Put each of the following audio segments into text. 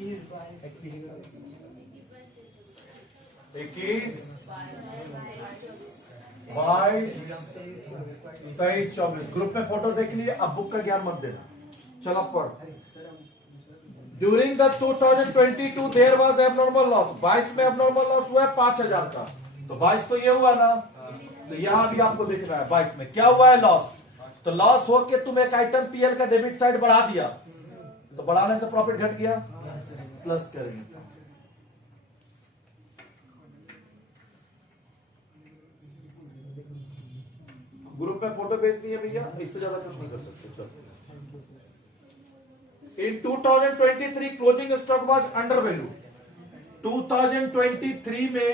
21, 22, 23, 24। Group में photo देख लिए, अब बुक का ज्ञान मत देना। चलो पढ़। During the 2022 there was abnormal loss. 22 में एबनॉर्मल लॉस हुआ है 5000 का, तो 22 तो ये हुआ ना, तो यहां भी आपको दिख रहा है 22 में क्या हुआ है, लॉस। तो लॉस हो के तुम एक आइटम पीएल का डेबिट साइड बढ़ा दिया, तो बढ़ाने से प्रॉफिट घट गया, प्लस करेंगे। ग्रुप में फोटो भेज दिए भैया, इससे ज्यादा कुछ नहीं कर सकते। चलो, इन 2023 closing stock was under value. 2023 में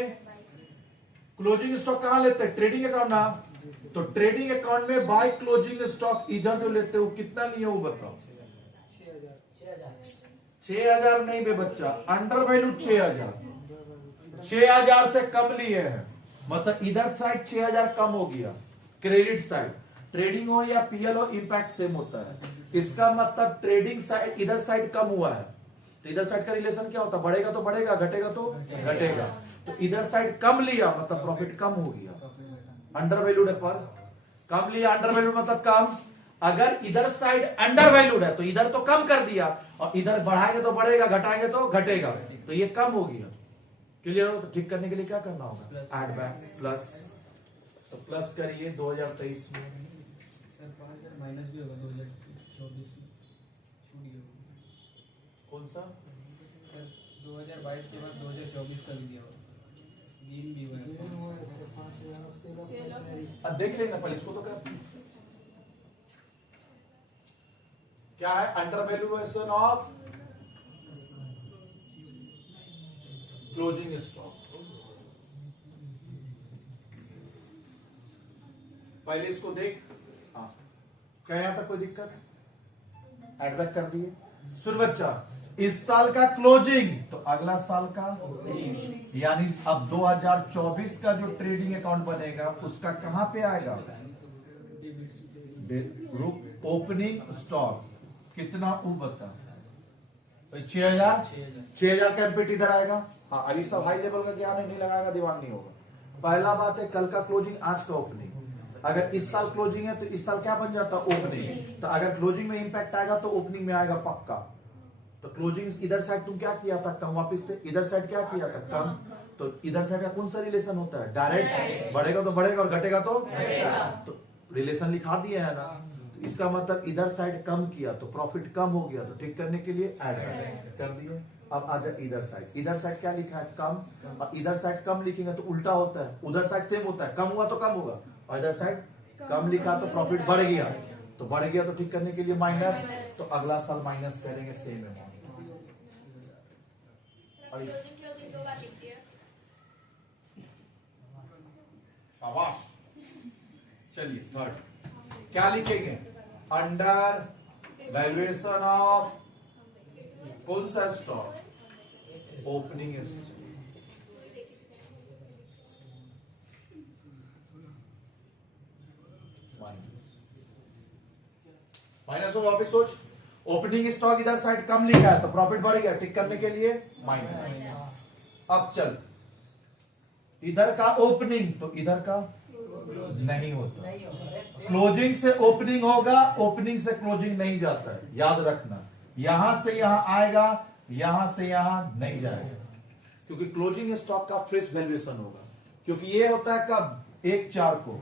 क्लोजिंग स्टॉक कहां लेते हैं, ट्रेडिंग अकाउंट ना, तो ट्रेडिंग अकाउंट में बाय क्लोजिंग स्टॉक इधर जो लेते हो कितना लिए वो बताओ। 6000 नहीं बे बच्चा, अंडर वैल्यू 6000। 6000 से कम लिए हैं, मतलब इधर साइड 6000 कम हो गया। क्रेडिट साइड ट्रेडिंग हो या पीएल हो, इंपैक्ट सेम होता है। इसका मतलब ट्रेडिंग साइड इधर साइड कम हुआ है, तो इधर साइड का रिलेशन क्या होता है, बढ़ेगा तो बढ़ेगा, घटेगा तो घटेगा। तो इधर साइड कम लिया मतलब प्रॉफिट कम हो गया। अंडर वैल्यूड है पर कम लिया, अंडर वैल्यूड मतलब कम। अगर इधर साइड अंडर वैल्यूड है तो इधर तो कम कर दिया, और इधर बढ़ाएंगे तो बढ़ेगा, घटाएंगे तो घटेगा, तो ये कम हो गया। क्लियर हो? तो ठीक करने के लिए क्या करना होगा, एड बैक प्लस। तो प्लस करिए 2023 में। सर 5000 माइनस भी होगा 2024 में, छूट गया। कौन सा सर 2022 के बाद 2024 का भी दिया होगा, गेन भी हुआ है। अब देख लेना पहले इसको तो कर। क्या है, under valuation of closing stock. पहले इसको देख। हाँ, क्या यहां तक कोई दिक्कत, एडबैक कर दिए। सुन बच्चा, इस साल का क्लोजिंग तो अगला साल का, यानी अब 2024 का जो ट्रेडिंग अकाउंट बनेगा उसका कहां पे आएगा, ग्रुप ओपनिंग स्टॉक कितना ऊ बता, 6000। 6000 का एम्पिट इधर आएगा। हाँ, अभी सब हाई लेवल का ज्ञान है, नहीं लगाएगा दिमाग नहीं होगा। पहला बात है कल का क्लोजिंग आज का ओपनिंग। अगर इस साल क्लोजिंग है तो इस साल क्या बन जाता, ओपनिंग। तो अगर क्लोजिंग में इंपैक्ट आएगा तो ओपनिंग में आएगा पक्का। तो क्लोजिंग इधर साइड तुम क्या किया था, कम, वापस से इधर साइड क्या किया था, कम। तो इधर साइड का कौन सा रिलेशन होता है, डायरेक्ट। बढ़ेगा तो बढ़ेगा और घटेगा तो रिलेशन लिखा दिया है ना। तो इसका मतलब इधर साइड कम किया तो प्रॉफिट कम हो गया, तो ठीक करने के लिए ऐड कर दिए। अब आजा इधर साइड, इधर साइड क्या लिखा है, कम, और इधर साइड कम लिखेंगे तो उल्टा होता है, उधर साइड सेम होता है, कम हुआ तो कम होगा, और इधर साइड कम लिखा तो प्रॉफिट बढ़ गया, तो बढ़ गया तो ठीक करने के लिए माइनस, तो अगला साल माइनस करेंगे सेम अमाउंट। शाबाश। चलिए थर्ड क्या लिखेंगे, अंडर वैल्यूएशन ऑफ कौन सा स्टॉक, ओपनिंग स्टॉक। माइनस हो, वापिस सोच। ओपनिंग स्टॉक इधर साइड कम लिखा है तो प्रॉफिट बढ़ गया, ठीक करने के लिए माइनस। अब चल, इधर का ओपनिंग तो इधर का नहीं होता, क्लोजिंग से ओपनिंग होगा, ओपनिंग से क्लोजिंग नहीं जाता है, याद रखना। यहां से यहां आएगा, यहां से यहां नहीं जाएगा, क्योंकि क्लोजिंग स्टॉक का फ्रेश वैल्यूएशन होगा। क्योंकि ये होता है कब, 1/4 को,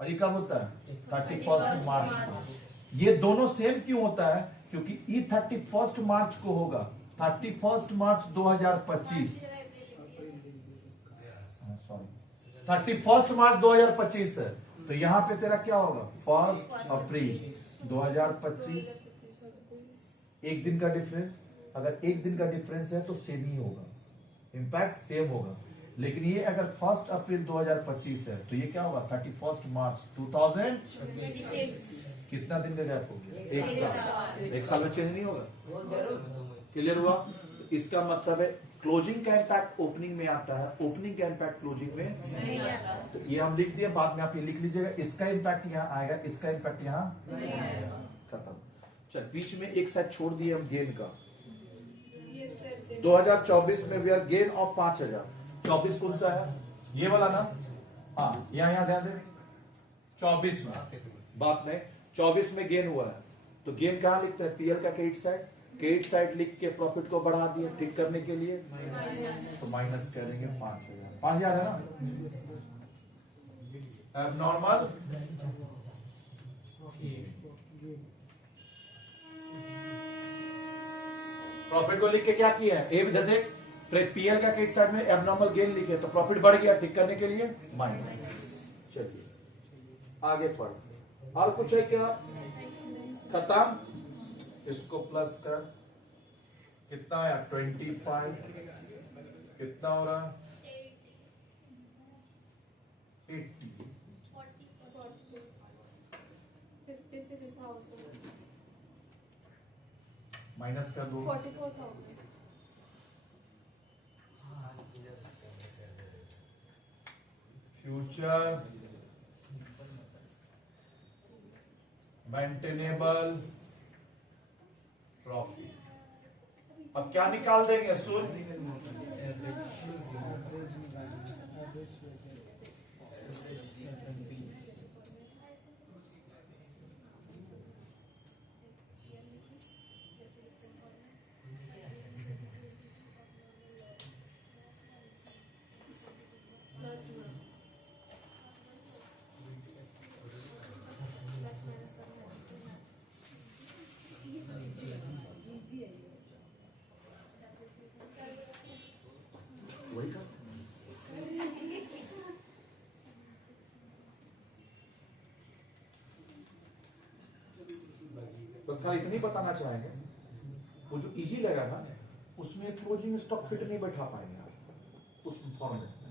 और ये कब होता है 31 मार्च को। ये दोनों सेम क्यों होता है, क्योंकि ये 31 मार्च को होगा, 31 मार्च 2025, सॉरी 31 मार्च 2025 है। तो यहां पे तेरा क्या होगा, 1 अप्रैल 2025। एक दिन का डिफरेंस, अगर एक दिन का डिफरेंस है तो सेम ही होगा, इंपैक्ट सेम होगा। लेकिन ये अगर 1 अप्रैल 2025 है तो ये क्या होगा 31 मार्च 2026। कितना दिन का गैप हो गया, एक साल। एक साल में चेंज नहीं होगा, क्लियर हुआ। तो इसका मतलब है क्लोजिंग का इम्पैक्ट ओपनिंग में आता है, ओपनिंग का इम्पैक्ट क्लोजिंग में नहीं आता। तो ये हम लिख दिए, बाद में आप ये लिख लीजिएगा, इसका इम्पैक्ट यहाँ आएगा, इसका इम्पैक्ट यहाँ खत्म। चल, बीच में एक साइड छोड़ दिए हम गेन का, 2024 में वी आर गेन ऑफ 5000। 24 कौन सा है, ये वाला ना, हाँ यहाँ ध्यान दें, 24 में बात नहीं, 24 में गेन हुआ है, तो गेन कहाँ लिखते हैं, पीएल का क्रेडिट साइड लिख के प्रॉफिट को बढ़ा दिए ठीक करने के लिए, तो माइनस करेंगे 5000 है ना, एबनॉर्मल प्रॉफिट को लिख के क्या किया है, ए भी देख, पीएल का क्रेडिट साइड में एबनॉर्मल गेन लिखे तो प्रॉफिट बढ़ गया ठीक करने के लिए माइनस। चलिए आगे पढ़, और कुछ है क्या, खत्म, इसको प्लस कर, कितना आया 25, कितना हो रहा है 80, 56,000 माइनस कर दो, 44,000 फ्यूचर मेंटेनेबल प्रॉफिट। अब क्या निकाल देंगे, सुन, वही का बस खाली इतनी बताना चाहेंगे, वो जो इजी लगा ना उसमें क्लोजिंग स्टॉक फिट नहीं बैठा पाएंगे आप उस फॉर्मेट में,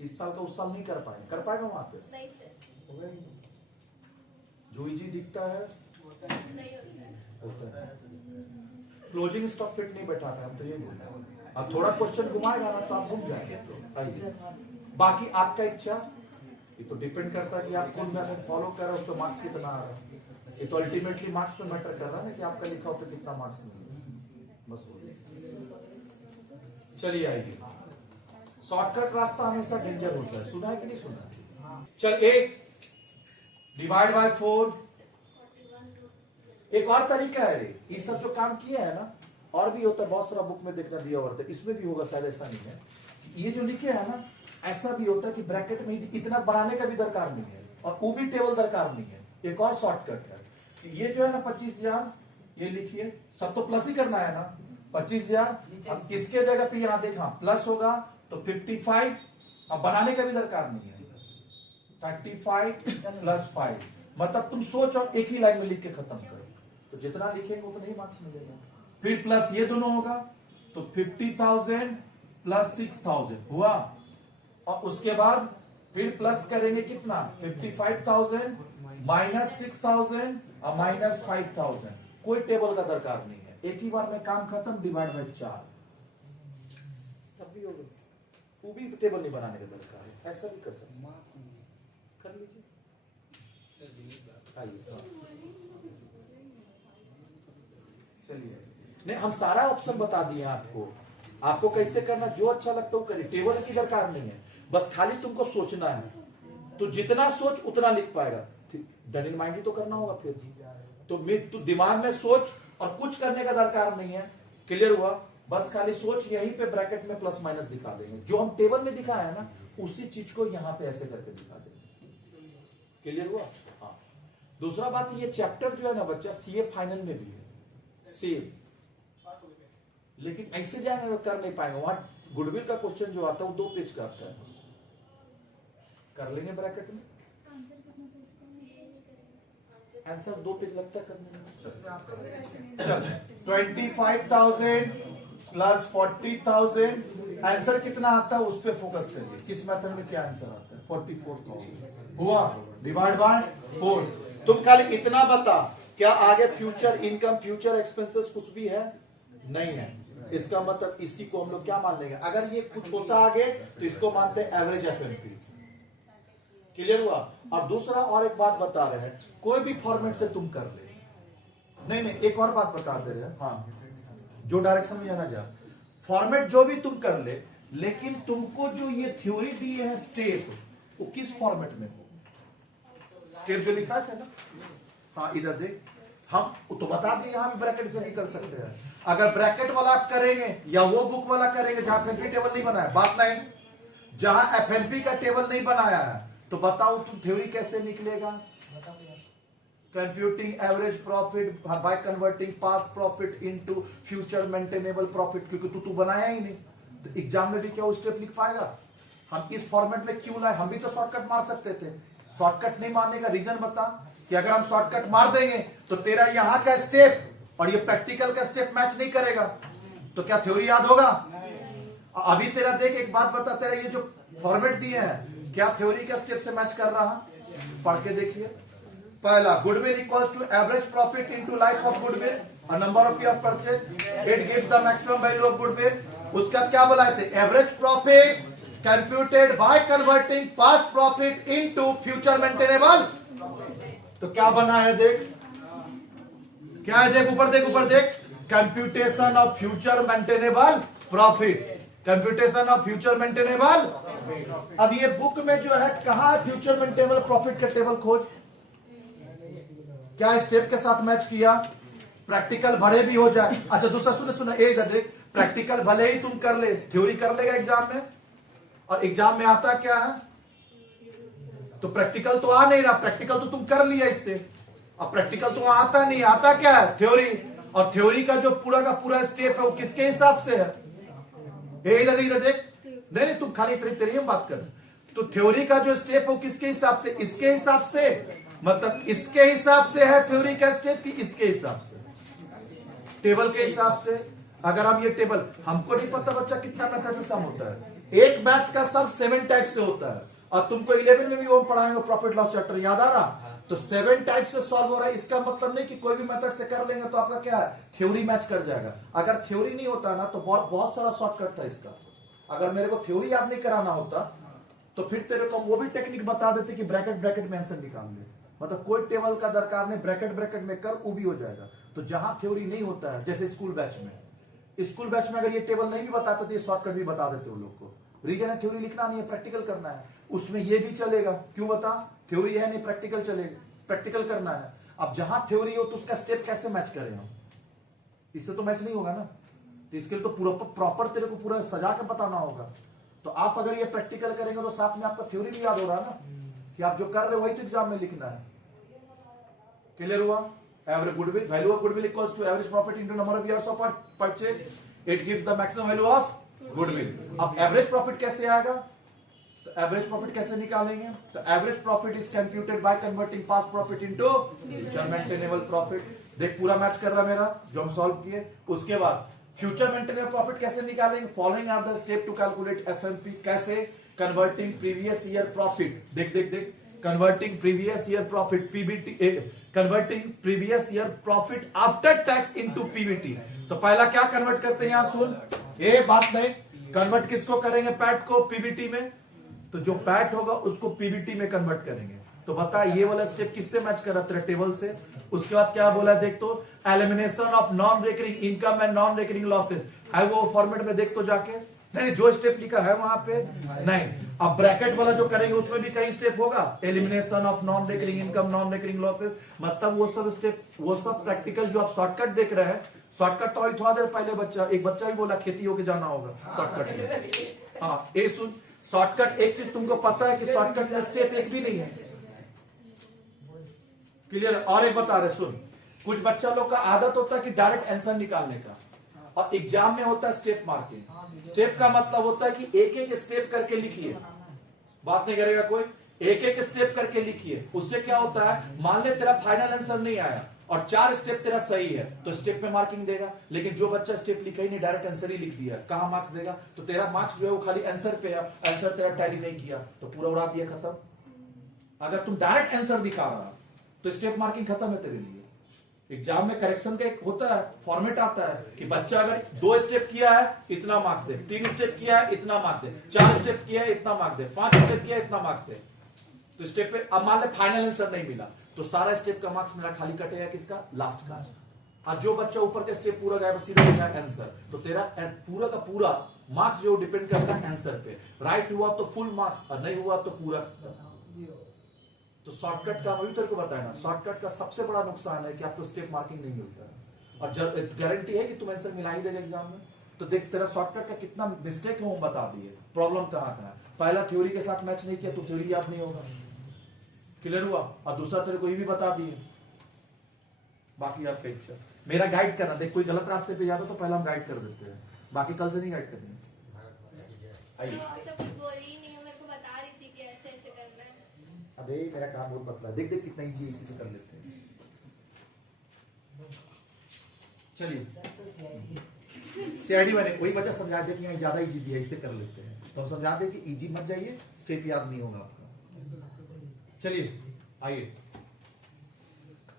इस साल का उस साल नहीं कर पाएंगे, कर पाएगा वहां पे नहीं सर, होगा ही नहीं। जो इजी दिखता है नहीं होता है। क्लोजिंग स्टॉक फिट नहीं बैठा है, हम तो ये बोल रहे हैं। अब थोड़ा क्वेश्चन घुमाएगा ना तो आप भूल जाएंगे, आइए बाकी आपका इच्छा, ये तो डिपेंड करता है कि आप कौन मेथड फॉलो कर रहे हो, उस पर मार्क्स कितना आ रहा है, ये तो अल्टीमेटली मार्क्स पे मैटर कर रहा है ना कि आपका लिखा हो तो कितना मार्क्स मिलेगा, बस हो गया। चलिए आइए, शॉर्टकट रास्ता हमेशा डेंजर होता है, सुना है कि नहीं सुना, चल एक डिवाइड बाय 4, एक और तरीका है रे, ये सब जो काम किया है ना, और भी होता है, बहुत सारा बुक में देखना दिया हुआ है, इसमें भी होगा शायद, ऐसा नहीं है, ये जो लिखे है ना ऐसा भी होता है कि ब्रैकेट में इतना बनाने का भी दरकार नहीं है और वो भी टेबल दरकार नहीं है। एक और शॉर्टकट है, ये जो है ना 25,000, ये लिखिए, सब तो प्लस ही करना है ना, 25,000, अब इसके जगह पे यहां देखा प्लस होगा तो 55, अब बनाने का भी दरकार नहीं है, 35 प्लस 5, मतलब तुम सोच और एक ही लाइन में लिख के खत्म करो, तो जितना लिखेंगे उतना ही मार्क्स मिलेगा। फिर प्लस ये दोनों होगा तो 50,000 प्लस 6,000 हुआ, और उसके बाद फिर प्लस करेंगे कितना, 55,000 माइनस 6,000 और माइनस 5,000, कोई टेबल का दरकार नहीं है, एक ही बार में काम खत्म, डिवाइड बाय 4, तब भी होगा, वो भी टेबल नहीं बनाने का दरकार है, ऐसा भी कर सकते, कर लीजिए, आइए चलिए, नहीं हम सारा ऑप्शन बता दिए आपको, आपको कैसे करना, जो अच्छा लगता है वो करिए, टेबल की दरकार नहीं है, बस खाली तुमको सोचना है, तो जितना सोच उतना लिख पाएगा, डन इन माइंड ही तो करना होगा फिर, तो दिमाग में सोच और कुछ करने का दरकार नहीं है, क्लियर हुआ, बस खाली सोच, यहीं पे ब्रैकेट में प्लस माइनस दिखा देंगे, जो हम टेबल में दिखाया है ना उसी चीज को यहाँ पे ऐसे करके दिखा देंगे, क्लियर हुआ। हाँ, दूसरा बात, ये चैप्टर जो है ना बच्चा सीए फाइनल में भी है सेम, लेकिन ऐसे जाएंगे कर नहीं पाएंगे, वहां गुडविल का क्वेश्चन जो आता है वो 2 पेज का आता है, कर लेंगे ब्रैकेट में, आंसर 2 पेज लगता है करने में। चल 25,000 प्लस 40,000, आंसर कितना आता है उस पर फोकस करिए, किस मेथड में क्या आंसर आता है, 44,000 हुआ, डिवाइड बाय 4, तुम खाली इतना बता, क्या आगे फ्यूचर इनकम फ्यूचर एक्सपेंसेस कुछ भी है, नहीं है, इसका मतलब इसी को हम लोग क्या मान लेंगे, अगर ये कुछ होता आगे तो इसको मानते हैं एवरेज एफएनपी, क्लियर हुआ। और दूसरा और एक बात बता रहे हैं, कोई भी फॉर्मेट से तुम कर ले, नहीं एक और बात बता दे रहे हैं, हाँ जो डायरेक्शन में जाना जा, फॉर्मेट जो भी तुम कर ले, लेकिन तुमको जो ये थ्योरी दी है स्टेप, वो किस फॉर्मेट में हो, स्टेप जो लिखा है ना, हाँ इधर देख, हम तो बता दिए यहां भी ब्रैकेट से भी कर सकते हैं। अगर ब्रैकेट वाला आप करेंगे या वो बुक वाला करेंगे जहां एफएमपी टेबल नहीं बनाया, बात नहीं, जहां एफएमपी का टेबल नहीं बनाया है, तो बताओ तुम थ्योरी कैसे निकलेगा? Computing average profit by converting past profit into future maintainable profit, क्योंकि तू बनाया ही नहीं, तो एग्जाम में भी क्या वो स्टेप लिख पाएगा? हम इस फॉर्मेट में क्यों लाए? हम भी तो शॉर्टकट मार सकते थे। शॉर्टकट नहीं मारने का रीजन बता, कि अगर हम शॉर्टकट मार देंगे तो तेरा यहां का स्टेप और ये प्रैक्टिकल का स्टेप मैच नहीं करेगा, तो क्या थ्योरी याद होगा? अभी तेरा देख, एक बात बता, तेरा ये जो फॉर्मेट दिए हैं क्या थ्योरी का स्टेप से मैच कर रहा? पढ़ के देखिए। पहला, goodwill equals to average profit into life of goodwill और number of year purchase, it gives the maximum value of goodwill. उसका क्या बुलाए थे? Average profit computed by converting past profit into future maintainable. तो क्या बना है देख, क्या है देख, ऊपर देख, ऊपर देख, computation of future maintainable profit, computation of future maintainable. अब ये बुक में जो है कहां फ्यूचर मेंटेनेबल प्रॉफिट का टेबल खोज, क्या स्टेप के साथ मैच किया? प्रैक्टिकल भले भी हो जाए। अच्छा दूसरा सुनो एक देख, प्रैक्टिकल भले ही तुम कर ले, थ्योरी कर लेगा एग्जाम में, और एग्जाम में आता क्या है? तो प्रैक्टिकल तो आ नहीं रहा, प्रैक्टिकल तो तुम कर लिया इससे, अब प्रैक्टिकल तो आता नहीं, आता क्या है? थ्योरी। और थ्योरी का जो पूरा का पूरा स्टेप है वो किसके हिसाब से है? इधर इधर देख, नहीं तुम खाली तेरी हम बात कर, तो थ्योरी का जो स्टेप है वो किसके हिसाब से? इसके हिसाब से, मतलब इसके हिसाब से है थ्योरी का स्टेप कि इसके हिसाब से? टेबल के हिसाब से। अगर हम ये टेबल, हमको नहीं पता बच्चा कितना मेथड से सम होता है, एक मैथ्स का सम 7 टाइप से होता है, और तुमको 11 में भी वो पढ़ाएंगे प्रॉफिट लॉस चैप्टर, याद आ रहा? तो 7 टाइप से सॉल्व हो रहा है, इसका मतलब नहीं कि कोई भी मेथड से कर लेंगे तो आपका क्या है, थ्योरी मैच कर जाएगा। अगर थ्योरी नहीं होता ना तो बहुत सारा शॉर्टकट था इसका। अगर मेरे को थ्योरी याद नहीं कराना होता तो फिर तेरे को वो भी टेक्निक बता देते कि ब्रैकेट ब्रैकेट में आंसर निकाल ले, मतलब कोई टेबल का दरकार नहीं, ब्रैकेट ब्रैकेट में कर, वो भी हो जाएगा। तो जहां थ्योरी नहीं होता है, जैसे स्कूल बैच में अगर ये टेबल नहीं भी बताते तो ये शॉर्टकट भी बता देते वो लोग को। रीजन है थ्योरी लिखना नहीं है, प्रैक्टिकल करना है, उसमें ये भी चलेगा। क्यों बता? थ्योरी है नहीं, प्रैक्टिकल चलेगा, प्रैक्टिकल करना है। अब जहां थ्योरी हो तो उसका स्टेप कैसे मैच करें हम? इससे तो मैच नहीं होगा ना, तो इसके लिए तो पूरा प्रॉपर तेरे को पूरा सजा के बताना होगा। तो आप अगर ये प्रैक्टिकल करेंगे तो साथ में आपका थ्योरी भी याद हो रहा है ना, कि आप जो कर रहे हो वही तो एग्जाम में लिखना है। क्लियर हुआ? Average goodwill, value of goodwill equals to average profit into number of years of purchase, it gives the maximum value of goodwill. अब एवरेज प्रॉफिट कैसे आएगा? तो एवरेज प्रॉफिट कैसे निकालेंगे? तो average profit is computed by converting past profit into future maintainable profit. देख पूरा match कर रहा है मेरा जो हम सॉल्व किए। उसके बाद फ्यूचर मेंटेनेबल प्रॉफिट कैसे निकालेंगे? Following are the step to calculate FMP. कैसे? कन्वर्टिंग प्रीवियस ईयर प्रॉफिट, देख देख देख, converting previous year profit PBT, converting previous year profit after tax into PBT. तो पहला क्या कन्वर्ट करते हैं यहां सुन, ये बात नहीं, कन्वर्ट किसको करेंगे? पैट को पीबीटी में। तो जो पैट होगा उसको पीबीटी में कन्वर्ट करेंगे। तो बता ये वाला स्टेप किससे मैच कर रहा तेरा टेबल से? उसके बाद क्या बोला देख तो, elimination of non recurring income and non recurring losses है वो फॉर्मेट में, देख तो जाके। नहीं जो स्टेप लिखा है वहां पे नहीं। अब ब्रैकेट वाला जो करेंगे उसमें भी कई स्टेप होगा, elimination of non recurring income, non recurring losses, मतलब वो सब स्टेप, वो सब प्रैक्टिकल जो आप शॉर्टकट देख रहे हैं। शॉर्टकट तो अभी थोड़ा देर पहले एक बच्चा भी बोला खेती होके जाना होगा शॉर्टकट में। हाँ ये सुन, शॉर्टकट एक चीज तुमको पता है कि शॉर्टकट में स्टेप एक भी नहीं है। क्लियर? और एक बता रहे सुन, कुछ बच्चा लोग का आदत होता है कि डायरेक्ट आंसर निकालने का, और एग्जाम में होता है स्टेप मार्किंग। स्टेप का मतलब होता है कि एक एक स्टेप करके लिखिए, बात नहीं करेगा कोई, एक एक स्टेप करके लिखिए। उससे क्या होता है, मान ले तेरा फाइनल आंसर नहीं आया और 4 स्टेप तेरा सही है तो स्टेप में मार्किंग देगा। लेकिन जो बच्चा स्टेप लिखा ही नहीं, डायरेक्ट आंसर ही लिख दिया, कहां मार्क्स देगा? तो तेरा मार्क्स जो है वो खाली आंसर पे है, आंसर तेरा टैली नहीं किया तो पूरा उड़ा दिया, खत्म। अगर तुम डायरेक्ट आंसर दिखा रहा तो स्टेप मार्किंग खत्म है तेरे लिए। एग्जाम में करेक्शन का एक होता है, फॉर्मेट आता है कि बच्चा अगर 2 स्टेप किया है इतना मार्क्स दे, 3 स्टेप किया है इतना मार्क्स दे, 4 स्टेप किया है इतना मार्क्स दे, 5 स्टेप किया है इतना मार्क्स दे। तो स्टेप पे अब मान ले फाइनल आंसर नहीं मिला तो सारा स्टेप का मार्क्स मेरा खाली कटेगा, किसका? लास्ट का। और जो बच्चा ऊपर का स्टेप पूरा गया सीधा हो जाए आंसर। तो तेरा पूरा का पूरा मार्क्स जो डिपेंड करता है आंसर पे। राइट हुआ तो फुल मार्क्स और नहीं हुआ तो पूरा। तो शॉर्टकट का अभी तेरे को बताया ना, शॉर्टकट का सबसे बड़ा नुकसान है कि आपको स्टेप मार्किंग नहीं मिलता है और गारंटी है कि तुम आंसर मिला ही देगा एग्जाम में। तो देख तेरा शॉर्टकट का कितना मिस्टेक है वो बता दिए, प्रॉब्लम कहाँ है। पहला थ्योरी के साथ मैच नहीं किया तो थ्योरी याद नहीं होगा, क्लियर हुआ। और दूसरा तेरे को ये भी बता दिए, बाकी आपका इच्छा। मेरा गाइड करना, देख कोई गलत रास्ते पे जाता तो पहला हम गाइड कर देते हैं, बाकी कल से नहीं गाइड करेंगे। आइए सब कुछ बोली ही नहीं है, मेरे को बता रही थी कि ऐसे ऐसे करना है। अबे मेरा काम बहुत पतला है, देख देख कितना इजी इसी से कर लेते हैं। चलिए सीआईडी बने, वही बच्चा समझा दे कि यहाँ ज्यादा इजी दिया, इससे कर लेते हैं। तो हम समझा दे कि इजी मत जाइए, स्टेप याद नहीं होगा आपका। चलिए आइए,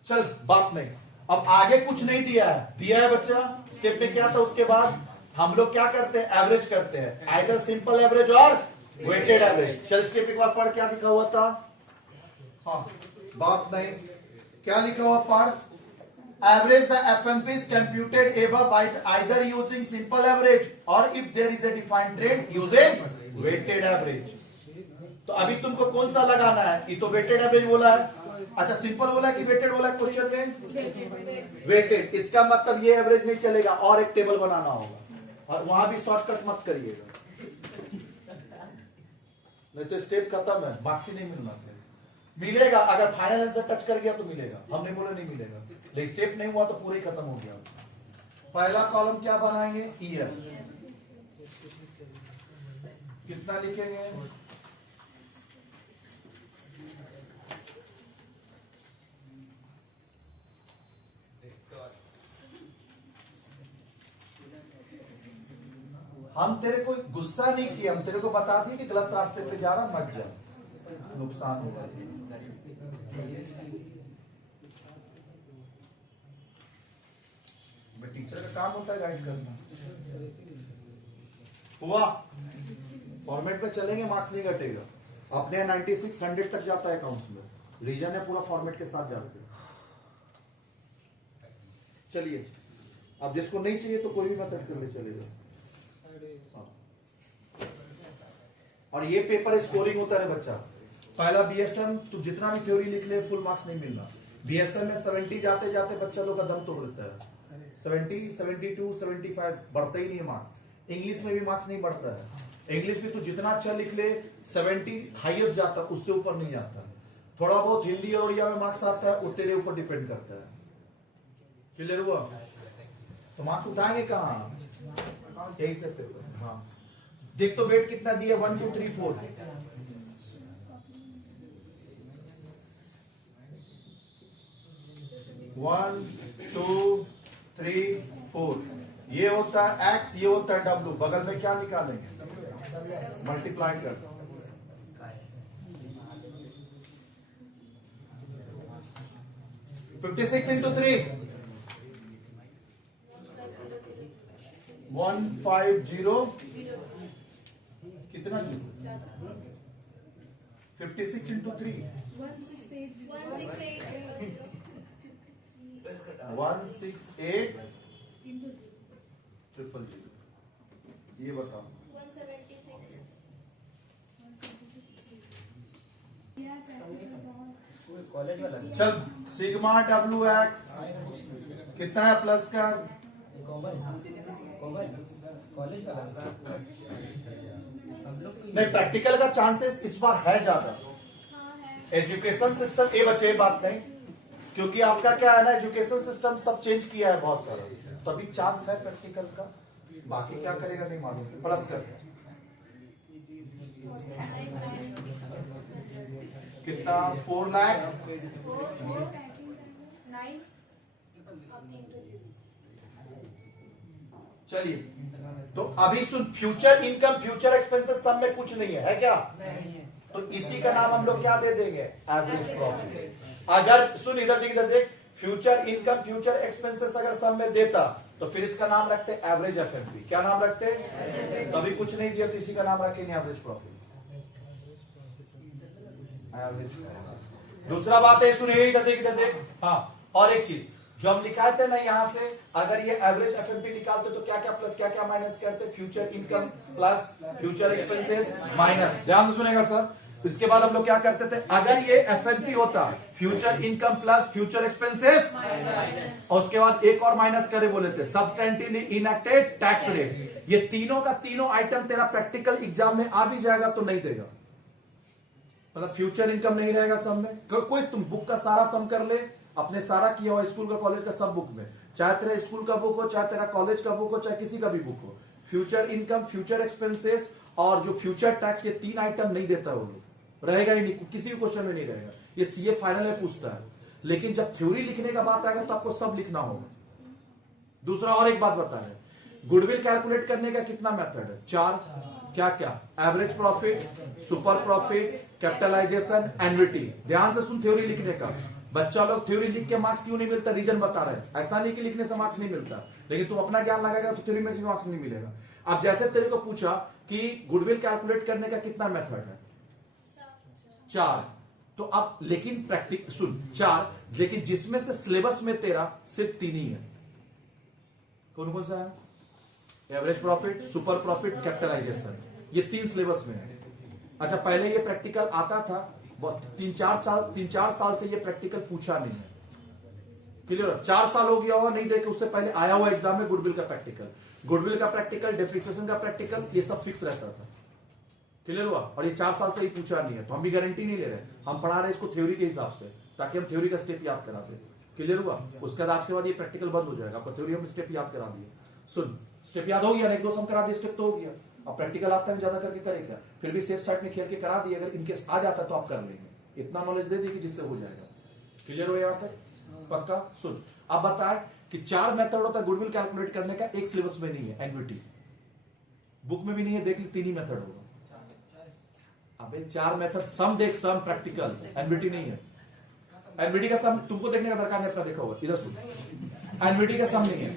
चल बात नहीं, अब आगे कुछ नहीं दिया है बच्चा। स्टेप में क्या था, उसके बाद हम लोग क्या करते हैं, एवरेज करते हैं, आइदर सिंपल एवरेज और वेटेड एवरेज। चल स्टेप एक बार पढ़, क्या लिखा हुआ था। हाँ बात नहीं, क्या लिखा हुआ पढ़। Average the FMP is computed above by either using simple average or if there is a defined trend using weighted average। तो अभी तुमको कौन सा लगाना है, ये तो weighted average बोला है। अच्छा सिंपल बोला है कि weighted बोला है क्वेश्चन में, weighted। इसका मतलब ये एवरेज नहीं चलेगा और एक टेबल बनाना होगा और वहां भी शॉर्टकट मत करिएगा, नहीं तो स्टेप खत्म है, बाकी नहीं मिलना। मिलेगा अगर फाइनल आंसर टच कर गया तो मिलेगा, हमने बोला नहीं मिलेगा, लेकिन स्टेप नहीं हुआ तो पूरा ही खत्म हो गया। पहला कॉलम क्या बनाएंगे, ईयर। कितना लिखेंगे, हम तेरे को गुस्सा नहीं किया, हम तेरे को बता दिए कि गलत रास्ते पे जा रहा, मत जा, नुकसान होगा। टीचर का काम होता है गाइड करना। हुआ, फॉर्मेट पे चलेंगे, मार्क्स नहीं घटेगा। अपने 96 100 तक जाता है अकाउंट्स में, रीजन है पूरा फॉर्मेट के साथ जाते हैं। चलिए अब जिसको नहीं चाहिए तो कोई भी मेथड कर ले चलेगा। और ये पेपर स्कोरिंग होता है बच्चा। पहला बीएसएम तू जितना भी थ्योरी लिख ले फुल मार्क्स नहीं मिलना। बीएसएम में 70 जाते जाते बच्चा लोग का दम तोड़ देता है, 70 72 75 बढ़ता ही नहीं है मार्क्स। इंग्लिश में भी मार्क्स नहीं बढ़ता है, इंग्लिश भी तू जितना अच्छा लिख ले 70 हाईएस्ट जाता है, उससे ऊपर नहीं जाता। थोड़ा बहुत हिंदी और उड़िया में मार्क्स आता है, वो तेरे ऊपर डिपेंड करता है। क्लियर हुआ, तो मार्क्स उठाएंगे कहाँ, यही से पेपर। हाँ देख तो वेट कितना दिया, 1 2 3 4, 1 2 3 4। ये होता है एक्स, ये होता है डब्ल्यू। बगल में क्या निकालेंगे, मल्टीप्लाई कर। फिफ्टी 56 इंटू 3 150 कितना, 56 इंटू 3 168 000। ये बताओ 176। चल सिग्मा डब्ल्यू एक्स कितना है, प्लस का नहीं, प्रैक्टिकल का चांसेस इस बार है ज्यादा। एजुकेशन सिस्टम ये बच्चे बात नहीं, क्योंकि आपका क्या है ना, एजुकेशन सिस्टम सब चेंज किया है बहुत सारा, तो अभी चांस है प्रैक्टिकल का। बाकी क्या करेगा नहीं मालूम, प्लस कर कितना, 4 लाख। चलिए तो अभी सुन, फ्यूचर इनकम फ्यूचर एक्सपेंसेस सब में कुछ नहीं है क्या, तो इसी का नाम हम लोग क्या दे देंगे, एवरेज प्रॉफिट। अगर सुन इधर देख, इधर देख, फ्यूचर इनकम फ्यूचर एक्सपेंसेस अगर सब में देता तो फिर इसका नाम रखते एवरेज एफएमपी। क्या नाम रखते, तो अभी कुछ नहीं दिया तो इसी का नाम रखेंगे एवरेज प्रॉफिट। दूसरा बात है, सुनिए इधर देख, इधर देख। हाँ और एक चीज, जो हम लिखाते थे ना यहां से, अगर ये एवरेज एफएमपी निकालते तो क्या क्या प्लस क्या क्या माइनस करते, future income plus future expenses minus. ध्यान से सुनेगा सर। इसके बाद हम लोग क्या करते थे, अगर ये एफएमपी होता future income plus future expenses, और उसके बाद एक और माइनस करे बोले थे सब्सटेंटिवली इनएक्टेड टैक्स रेट। ये तीनों का तीनों आइटम तेरा प्रैक्टिकल एग्जाम में आ भी जाएगा तो नहीं देगा, मतलब फ्यूचर इनकम नहीं रहेगा सम में। कोई तुम बुक का सारा सम कर ले, अपने सारा किया हुआ स्कूल का कॉलेज का सब बुक में, चाहे तेरा स्कूल का बुक हो, चाहे तेरा कॉलेज का बुक हो, चाहे किसी का भी बुक हो, फ्यूचर इनकम फ्यूचर एक्सपेंसेस और जो फ्यूचर टैक्स, ये तीन आइटम नहीं देता वो लोग, रहेगा ही नहीं, किसी भी क्वेश्चन में नहीं रहेगा। ये सीए फाइनल में पूछता है, लेकिन जब थ्योरी लिखने का बात आएगा तो आपको सब लिखना होगा। दूसरा और एक बात बता रहे, गुडविल कैलकुलेट करने का कितना मेथड है, 4। क्या क्या, average profit, super profit, capitalization, annuity. ध्यान से सुन थ्योरी लिखने का। बच्चा लोग थ्योरी लिख के मार्क्स क्यों नहीं मिलता, रीजन बता रहे हैं। ऐसा नहीं कि लिखने से मार्क्स नहीं मिलता, लेकिन तुम अपना ज्ञान लगाएगा तो थ्योरी में मार्क्स नहीं मिलेगा। अब जैसे तेरे को पूछा कि गुडविल कैलकुलेट करने का कितना मेथड है, 4। तो अब लेकिन प्रैक्टिक सुन, 4, लेकिन जिसमें से सिलेबस में तेरा सिर्फ 3 ही है। कौन कौन सा है, average profit, super profit, capitalization, ये 3 सिलेबस में है। अच्छा, पहले ये प्रैक्टिकल आता था, 3-4 साल से ये प्रैक्टिकल पूछा नहीं है। क्लियर, 4 साल हो गया होगा नहीं देखे, उससे पहले आया हुआ एग्जाम में गुडविल का प्रैक्टिकल, गुडविल का प्रैक्टिकल, डेप्रिसिएशन का प्रैक्टिकल, ये सब फिक्स रहता था। क्लियर हुआ, और ये 4 साल से ही पूछा नहीं है, तो हम भी गारंटी नहीं ले रहे, हम पढ़ा रहे इसको थ्योरी के हिसाब से, ताकि हम थ्योरी का स्टेप याद करा दे। क्लियर हुआ, उसके बाद आज के बाद ये प्रैक्टिकल बंद हो जाएगा, आपको थ्योरी हम स्टेप याद करा दिए। सुन, स्टेप याद हो गया, 1-2 सम करा दिए, स्टेप तो हो गया। अब प्रैक्टिकल आपका ज्यादा करके करे क्या, फिर भी सेफ साइड में खेल के करा दिए, अगर इनकेस आ जाता तो आप कर लेंगे। इतना नॉलेज दे दी कि जिससे हो जाएगा। क्लियर हो यहाँ तक, पक्का। सुन, अब बताए कि 4 मेथड होता है गुडविल कैलकुलेट करने का, एक सिलेबस में नहीं है, एन्युटी बुक में भी नहीं है, देख ली 3 ही मेथड होगा। अबे 4 मेथड, सम देख, सम प्रैक्टिकल, एन्युटी नहीं है। एन्युटी का सम तुमको देखने का दरकार नहीं, अपना देखा होगा, इधर सुन, एन्युटी का सम नहीं है।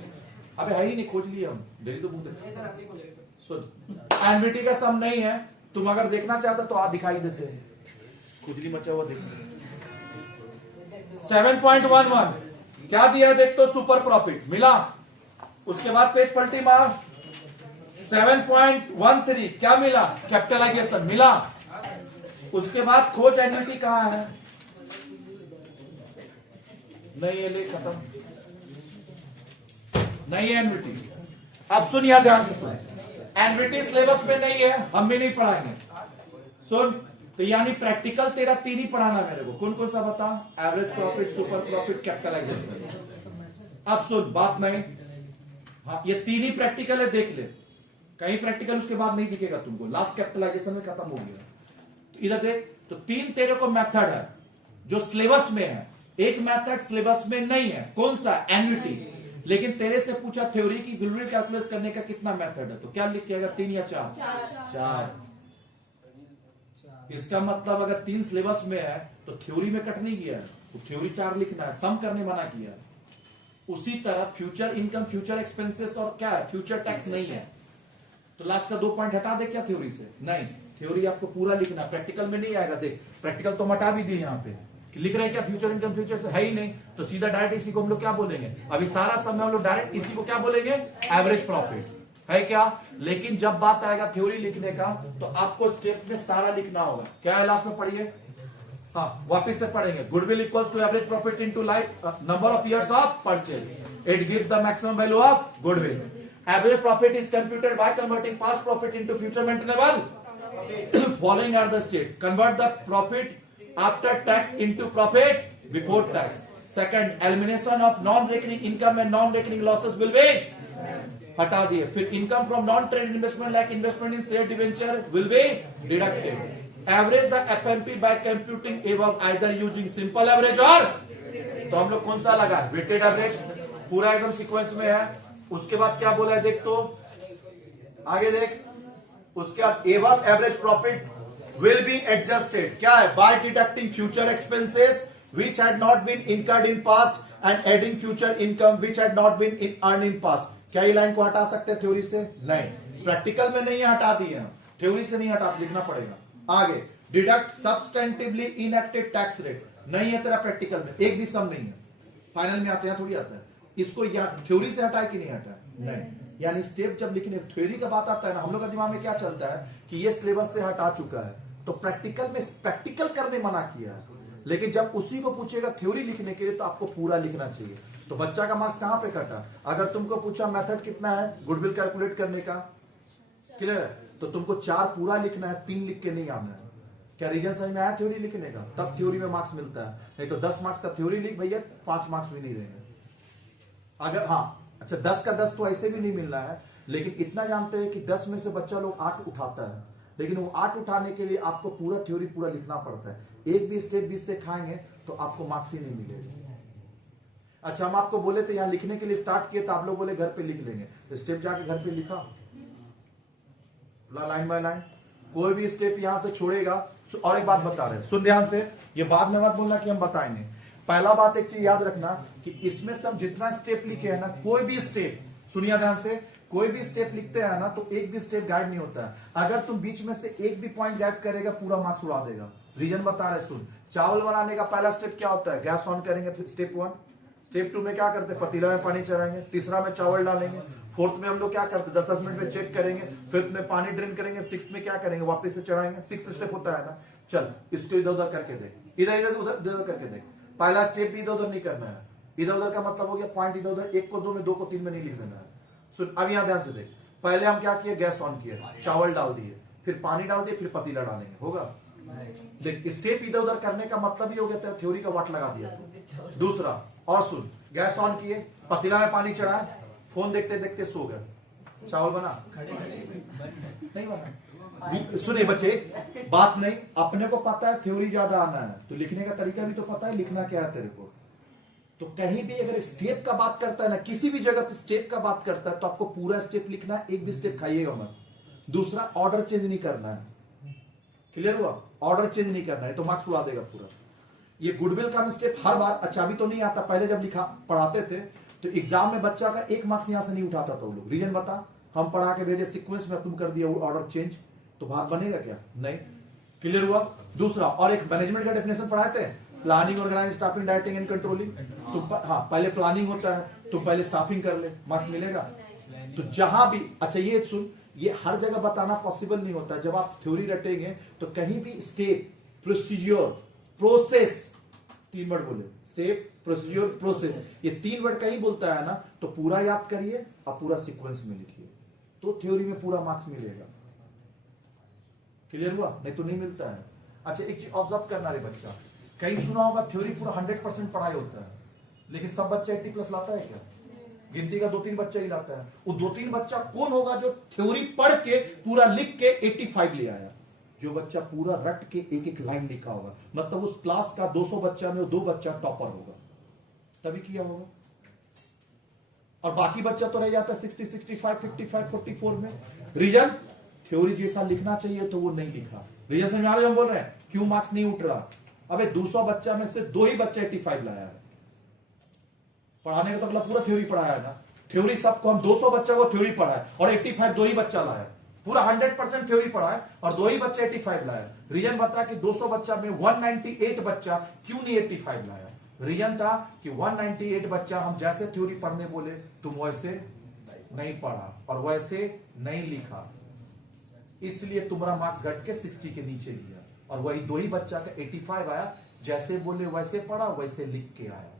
अबे है ही नहीं, खोज लिए हम, डेली तो बुक देखते। सुन, एन्युटी का सम नहीं है, तुम अगर देखना चाहते तो आप दिखाई देते हैं, खुजली मचा हुआ देखना। 7.11 क्या दिया देख तो, सुपर प्रॉफिट मिला। उसके बाद पेज पलटी मार, 7.13 क्या मिला, कैपिटलाइजेशन मिला। उसके बाद खोज एन्युटी कहां है, नहीं है, ले खत्म, नहीं है एन्युटी। अब सुन, यहां ध्यान से सुन, एन्युटी सिलेबस में नहीं है, हम भी नहीं पढ़ाएंगे। सुन, तो यानी प्रैक्टिकल तेरा 3 ही पढ़ाना मेरे को, कौन कौन सा बता, average profit, super profit, capitalization. अब सुन, बात नहीं, हाँ ये 3 ही प्रैक्टिकल है, देख ले, कहीं प्रैक्टिकल उसके बाद नहीं दिखेगा तुमको, लास्ट कैपिटलाइजेशन में खत्म हो गया। तो इधर देख, तो 3 तेरे को मेथड है जो सिलेबस में है, एक मेथड सिलेबस में नहीं है, कौन सा, एन्युटी। लेकिन तेरे से पूछा थ्योरी की गुडविल कैलकुलेट करने का कितना मेथड है, तो क्या लिख के आएगा, 3 या 4? 4। इसका मतलब अगर 3 सिलेबस में है तो थ्योरी में कट नहीं गया है, तो थ्योरी 4 लिखना है, सम करने मना किया है। उसी तरह फ्यूचर इनकम, फ्यूचर एक्सपेंसेस और क्या है, फ्यूचर टैक्स नहीं है, तो लास्ट का 2 पॉइंट हटा दे क्या थ्योरी से, नहीं, थ्योरी आपको पूरा लिखना, प्रैक्टिकल में नहीं आएगा। देख प्रैक्टिकल तो हटा भी दिए यहाँ पे, लिख रहे हैं क्या, फ्यूचर इनकम फ्यूचर है ही नहीं, तो सीधा डायरेक्ट इसी को हम लोग क्या बोलेंगे, अभी सारा समय हम लोग डायरेक्ट इसी को क्या बोलेंगे, एवरेज प्रॉफिट है क्या। लेकिन जब बात आएगा थ्योरी लिखने का तो आपको स्टेप में सारा लिखना होगा। क्या है लास्ट में पढ़िए, हाँ वापिस से पढ़ेंगे, goodwill equals to average profit into life number of years of purchase, it gives the maximum value of goodwill. Average profit is computed by converting past profit into future maintainable following are the step, convert the profit after tax into profit before tax. Second, elimination of non recurring income and non recurring losses will be, हटा दिए। फिर income from non trade investment like investment in share debenture will be deducted. Average the FMP by computing above either using simple average और, तो हम लोग कौन सा लगा, वेटेड एवरेज, पूरा एकदम सीक्वेंस में है। उसके बाद क्या बोला है देख, तो आगे देख, उसके बाद above average profit will be adjusted, क्या है, by deducting future expenses which had not been incurred in past and adding future income which had not been earn in past. क्या ये लाइन को हटा सकते हैं थ्योरी से, नहीं, प्रैक्टिकल में नहीं हटा दिए हैं, थ्योरी से नहीं हटा, लिखना पड़ेगा। आगे, डिडक्ट सब्सटेंटिवली इनएक्टेड टैक्स रेट, नहीं है तेरा प्रैक्टिकल में, एक भी सम नहीं है, फाइनल में आते हैं थोड़ी आता है। इसको यहाँ थ्योरी से हटाए कि नहीं हटाए? नहीं। यानी स्टेप जब लिखने थ्योरी का बात आता है ना, हम लोग का दिमाग में क्या चलता है कि ये सिलेबस से हटा चुका है, तो प्रैक्टिकल में प्रैक्टिकल करने मना किया है। लेकिन जब उसी को पूछेगा थ्योरी लिखने के लिए तो आपको पूरा लिखना चाहिए। तो बच्चा का मार्क्स कहां पे कटा? अगर तुमको पूछा मेथड कितना है गुडविल कैलकुलेट करने का, क्लियर है, तो तुमको 4 पूरा लिखना है, 3 लिख के नहीं आना है। क्या रीजन समझ में आया थ्योरी लिखने का? तब थ्योरी में मार्क्स मिलता है, नहीं तो 10 मार्क्स का थ्योरी लिख भैया 5 मार्क्स भी नहीं देंगे। अगर हाँ अच्छा 10 का 10 तो ऐसे भी नहीं मिलना है, लेकिन इतना जानते हैं कि 10 में से बच्चा लोग 8 उठाता है, लेकिन वो 8 उठाने के लिए आपको पूरा थ्योरी पूरा लिखना पड़ता है। एक भी स्टेप 20 से खाएंगे तो आपको मार्क्स ही नहीं मिलेगा। अच्छा हम आपको बोले थे यहां लिखने के लिए स्टार्ट किए तो आप लोग बोले घर पे लिख लेंगे, तो स्टेप जाके घर पे लिखा लाइन बाय लाइन, कोई भी स्टेप यहां से छोड़ेगा। और एक बात बता रहे सुन ध्यान से, ये बाद में मत बोलना कि हम बताएंगे। पहला बात एक चीज याद रखना कि इसमें से हम जितना स्टेप लिखे हैं ना, कोई भी स्टेप सुनिए ध्यान से, कोई भी स्टेप लिखते हैं ना तो एक भी स्टेप गायब नहीं होता है। अगर तुम बीच में से एक भी पॉइंट गायब करेगा पूरा मार्क्स उड़ा देगा। रीजन बता रहे सुन, चावल बनाने का पहला स्टेप क्या होता है? गैस ऑन करेंगे, फिर स्टेप 1। स्टेप 2 में क्या करते हैं? पतीला में पानी चढ़ाएंगे। तीसरा में चावल डालेंगे। फोर्थ में हम लोग क्या करते हैं? 10-10 मिनट में चेक करेंगे। फिफ्थ में पानी ड्रेन करेंगे। सिक्स में क्या करेंगे? वापस से चढ़ाएंगे। 6 स्टेप होता है ना। चल इसको इधर उधर करके देख, इधर इधर उधर उधर करके देख। पहला स्टेप भी इधर उधर नहीं करना है। इधर उधर का मतलब हो गया पॉइंट इधर उधर, 1 को 2 में, 2 को 3 में नहीं लिख देना है। सुन अब यहां ध्यान से देख, पहले हम क्या किए? गैस ऑन किए, चावल डाल दिए, फिर पानी डाल दिए, फिर पतीला डालेंगे, होगा? देख स्टेप इधर उधर करने का मतलब ही हो गया तेरा थ्योरी का वाट लगा दिया। दूसरा और सुन, गैस ऑन किए, पतीला में पानी चढ़ाए, फोन देखते देखते सो गए, चावल बना नहीं बना। सुनिए बच्चे बात नहीं, अपने को पता है थ्योरी ज्यादा आना है तो लिखने का तरीका भी तो पता है, लिखना क्या है तेरे को। तो कहीं भी अगर स्टेप का बात करता है ना, किसी भी जगह पे स्टेप का बात करता है तो आपको पूरा स्टेप लिखना है, एक भी स्टेप खाइएगा मत। दूसरा ऑर्डर चेंज नहीं करना है, क्लियर हुआ? ऑर्डर चेंज नहीं करना है तो मार्क्स उड़ा देगा पूरा। ये गुडविल का मिस्टेक हर बार, अच्छा अभी तो नहीं आता, पहले जब लिखा पढ़ाते थे तो एग्जाम में बच्चा का 1 मार्क्स यहां से नहीं उठाता था वो लोग। रीजन बता, हम पढ़ा के भेजे सीक्वेंस में, तुम कर दिया वो ऑर्डर चेंज, तो बात बनेगा क्या? नहीं। क्लियर हुआ? दूसरा और एक मैनेजमेंट का डेफिनेशन पढ़ाए थे, planning, organizing, staffing, directing and controlling. तो हाँ पहले प्लानिंग होता है, तो पहले स्टाफिंग कर ले, मार्क्स मिलेगा। तो जहां भी, अच्छा ये सुन, ये हर जगह बताना पॉसिबल नहीं होता। जब आप थ्योरी रटेंगे तो कहीं भी स्टेप, प्रोसीजर, प्रोसेस, 3 वर्ड बोले, स्टेप, प्रोसीजर, प्रोसेस, ये 3 वर्ड कहीं बोलता है ना तो पूरा याद करिए और पूरा सीक्वेंस में लिखिए, तो थ्योरी में पूरा मार्क्स मिलेगा। क्लियर हुआ? नहीं तो नहीं मिलता है। अच्छा एक चीज ऑब्जर्व करना रे बच्चा, कहीं सुना होगा थ्योरी पूरा 100% पढ़ाई होता है, लेकिन सब बच्चा 80+ लाता है क्या? गिनती का 2-3 बच्चा ही लाता है। वो 2-3 बच्चा कौन होगा जो थ्योरी पढ़ के पूरा लिख के 85 ले आया? जो बच्चा पूरा रट के एक एक लाइन लिखा होगा, मतलब उस क्लास का 200 बच्चा में 2 बच्चा टॉपर होगा, तभी किया होगा। और बाकी बच्चा तो रह जाता है 60, 65, 55, 44 में। रीजन, थ्योरी जैसा लिखना चाहिए तो वो नहीं लिखा। रीजन समझ आ रहे हम बोल रहे हैं क्यों मार्क्स नहीं उठ रहा? अबे 200 बच्चा में से 2 ही बच्चे 85 लाया है। पढ़ाने का तो मतलब पूरा थ्योरी पढ़ाया है ना, थ्योरी सबको, हम 200 बच्चा को थ्योरी पढ़ाए और 85 2 ही बच्चा लाया, पूरा 100% थ्योरी पढ़ाए और 2 ही बच्चे 85 लाया। रीजन बता कि 200 बच्चा में 198 बच्चा क्यों नहीं 85 लाया? रीजन था कि 198 बच्चा हम जैसे थ्योरी पढ़ने बोले तुम वैसे नहीं पढ़ा और वैसे नहीं लिखा, इसलिए तुम्हारा मार्क्स घट के 60 के नीचे लिया। और वही 2 ही बच्चा का 85 आया, जैसे बोले वैसे पढ़ा वैसे लिख के आया।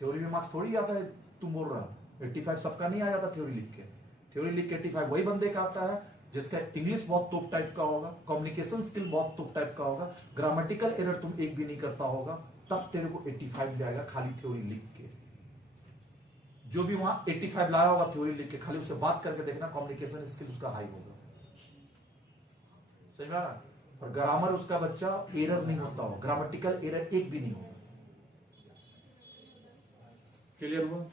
थ्योरी में मार्क्स थोड़ी आता है, तुम बोल रहा 85 सबका नहीं आ जाता थ्योरी लिख के। थ्योरी लिख के 85 वही बंदे का आता है जिसका इंग्लिश बहुत टॉप टाइप का होगा, कम्युनिकेशन स्किल बहुत टॉप टाइप का होगा, ग्रामेटिकल एरर तुम एक भी नहीं करता होगा, तब तेरे को 85 ले आएगा खाली थ्योरी लिख के। जो भी वहां 85 लाया होगा थ्योरी लिख के, खाली उससे बात करके देखना, कम्युनिकेशन स्किल उसका हाई होगा। समझ में आ रहा? और ग्रामर उसका बच्चा एरर नहीं होता हो, ग्रामेटिकल एरर एक भी नहीं होगा। क्लियर हुआ?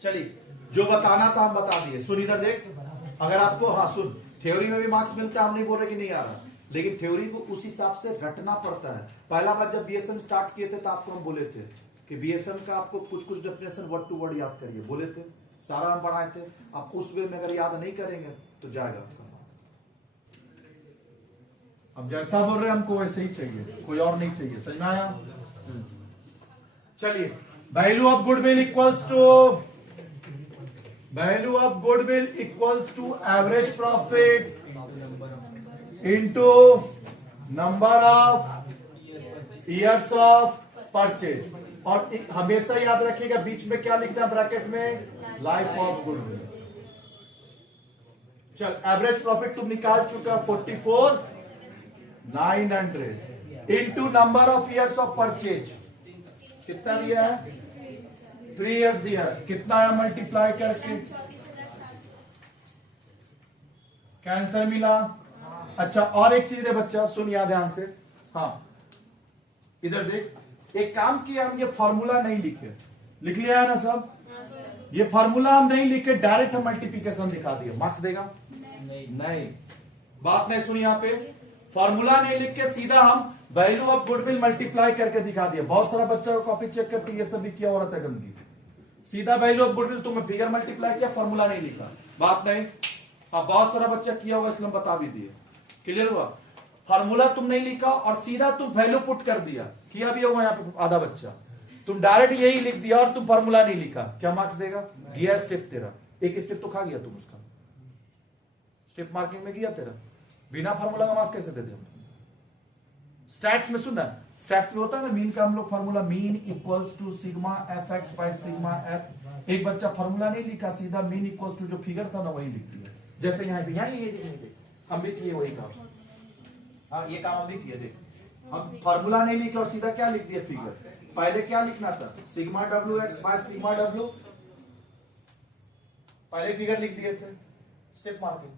चलिए जो बताना था हम बता दिए। सुन इधर देख, अगर आपको, हाँ सुन, थ्योरी में भी मार्क्स मिलता है, हम नहीं बोल रहे कि नहीं आ रहा, लेकिन थ्योरी को उस हिसाब से रटना पड़ता है। पहला बार जब बीएसएम स्टार्ट किए थे तो आपको हम बोले थे कि बीएसएम का आपको कुछ कुछ डेफिनेशन वर्ड टू वर्ड याद करिए, बोले थे, सारा हम पढ़ाए थे। आप उस वे में अगर याद नहीं करेंगे तो जाएगा। हम जैसा बोल रहे हैं हमको वैसे ही चाहिए, कोई और नहीं चाहिए। समझ में आया? चलिए, value of goodwill equals to average profit into number of years of purchase. और हमेशा याद रखिएगा बीच में क्या लिखना ब्रैकेट में, लाइफ ऑफ गुडविल। चल, एवरेज प्रॉफिट तुम निकाल चुका 44,900 into number of years of purchase. कितना दिया है? 3 इयर्स दिया है। कितना है मल्टीप्लाई करके? 24,700। कैंसर मिला। अच्छा, और एक चीज है बच्चा, सुन याद ध्यान से। हाँ, इधर देख, एक काम किया, हम ये फॉर्मूला नहीं लिखे, लिख लिया है ना सब? ये फॉर्मूला हम नहीं लिखे, डायरेक्ट हम मल्टीप्लिकेशन दिखा दिए, मार्क्स देगा? नहीं, बात नहीं सुनी यहाँ पे। फॉर्मूला नहीं लिख के सीधा हम वैल्यू ऑफ गुडविल मल्टीप्लाई करके दिखा दिया। बहुत सारा बच्चा को कॉपी चेक करके ये सब भी किया हो रहा था गंदगी। सीधा वैल्यू ऑफ गुडविल तुमने फिगर मल्टीप्लाई किया, फॉर्मूला नहीं लिखा, बात नहीं। हाँ, बहुत सारा बच्चा किया होगा इसलिए बता भी दिए। क्लियर हुआ? फॉर्मूला तुम नहीं लिखा और सीधा तुम वैल्यू पुट कर दिया, किया भी होगा यहाँ पे आधा बच्चा। तुम डायरेक्ट यही लिख दिया और तुम फॉर्मूला नहीं लिखा, क्या मार्क्स देगा? गया स्टेप तेरा, एक स्टेप तो खा गया तुम उसका, स्टेप मार्किंग में गया तेरा। बिना फॉर्मूला का मार्क्स कैसे दे दे? स्टैट्स में सुनना, स्टैट्स में होता है ना मीन का, हम लोग formula mean equals to sigma F X by sigma F. एक बच्चा फॉर्मूला नहीं लिखा, सीधा मीन इक्वल्स टू जो फिगर था ना वही लिख दिया। जैसे यहाँ पे, यहाँ ये हम भी किए वही काम। हाँ, ये काम हम भी किए। देख, हम फॉर्मूला नहीं लिखे और सीधा क्या लिख दिया फिगर। पहले क्या लिखना था? Sigma W x by sigma W, पहले फिगर लिख दिए थे, स्टेप मार्किंग।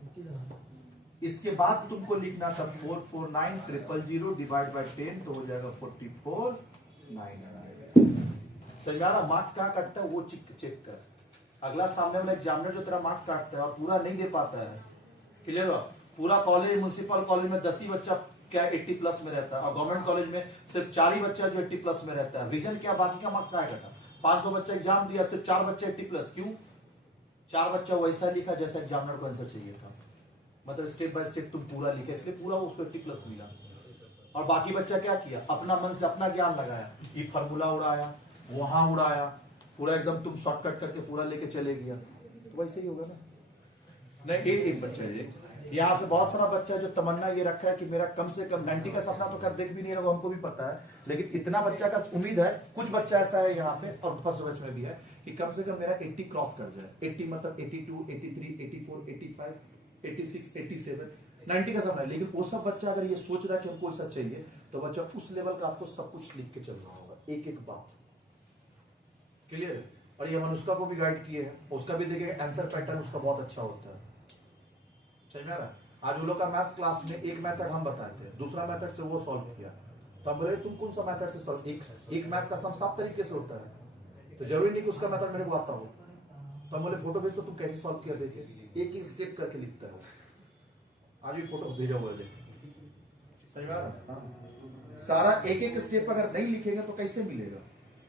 इसके बाद तुमको लिखना था 449,000 डिवाइड बाय 10, तो हो जाएगा 44,900। संजारा मार्क्स कहाँ कटता है वो चेक कर। अगला सामने वाला एग्जामिनर जो तेरा मार्क्स काटता है और पूरा नहीं दे पाता है, क्लियर हुआ? पूरा कॉलेज, म्युनिसिपल कॉलेज में 10 ही बच्चा क्या 80 प्लस में रहता है, और गवर्नमेंट कॉलेज में सिर्फ 4 ही बच्चा जो 80 प्लस में रहता है। रीजन क्या? बाकी का मार्क्स कहाँ कटा? 500 बच्चा एग्जाम दिया, सिर्फ 4 बच्चे 80 प्लस। क्यों? 4 बच्चा वैसा लिखा जैसा एग्जामिनर को आंसर चाहिए था, मतलब स्टेप बाय स्टेप तुम पूरा लिखे, इसलिए पूरा उसको 80 प्लस मिला। और बाकी बच्चा क्या किया? अपना मन से अपना ज्ञान लगाया, ये फार्मूला उड़ाया, वहां उड़ाया, पूरा एकदम तुम शॉर्टकट करके पूरा लेके चले गया, तो वैसे ही होगा ना। नहीं, एक बच्चा है यहाँ से, बहुत सारा बच्चा जो तमन्ना ये रखा है कि मेरा कम से कम 90 का सपना तो कर देख भी नहीं रहा, हमको भी पता है, लेकिन इतना बच्चा का उम्मीद है, कुछ बच्चा ऐसा है यहाँ पे और फर्स्ट बैच में भी है कि कम से कम मेरा 80 क्रॉस कर जाए। 80 मतलब 82, 83, 84, 85, 86, 87, 90 का सपना है। लेकिन वो सब बच्चा अगर ये सोच रहा है कि हमको ऐसा चाहिए, तो बच्चा उस लेवल का आपको सब कुछ लिख के चलना होगा, एक एक बात। क्लियर? और ये मनुष्का को भी गाइड किए हैं, उसका भी देखिए आंसर पैटर्न उसका बहुत अच्छा होता है। समझ में आ रहा है? आज वो लोग का मैथ्स क्लास में एक मेथड हम बताए थे, दूसरा मेथड से वो सॉल्व किया, तो हम बोले तुम कौन सा मेथड से सॉल्व? एक मैथ्स का सम 7 तरीके से होता है, तो जरूरी नहीं कि उसका मेथड मेरे को आता हो। तो हम बोले फोटो भेज, तो तुम कैसे सॉल्व किया देखिए, एक एक स्टेप करके लिखता है। आज भी फोटो भेजा हुआ है, समझ में आ रहा है? सारा एक एक स्टेप अगर नहीं लिखेगा तो कैसे मिलेगा?